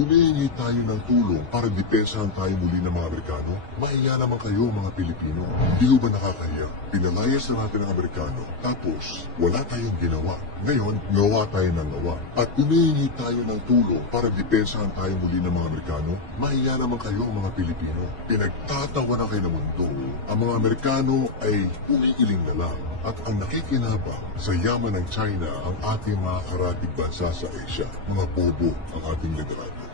humihingi tayo ng tulong para depensahan tayo muli ng mga Amerikano? Mahiya naman kayo mga Pilipino. Di ba nakakahiya? Pinalayas na natin ang Amerikano, tapos wala tayong ginawa. Ngayon, gawa tayo ng gawa. At humihingi tayo ng tulong para depensahan tayo muli ng mga Amerikano? Mahiya naman kayo mga Pilipino. Pinagtatawa na kayo ng mundo. Ang mga Amerikano ay umiiling na lang. At ang nakikinabang sa yaman ng China ang ating mga karatig bansa sa Asia. Mga bobo ang ating liderato.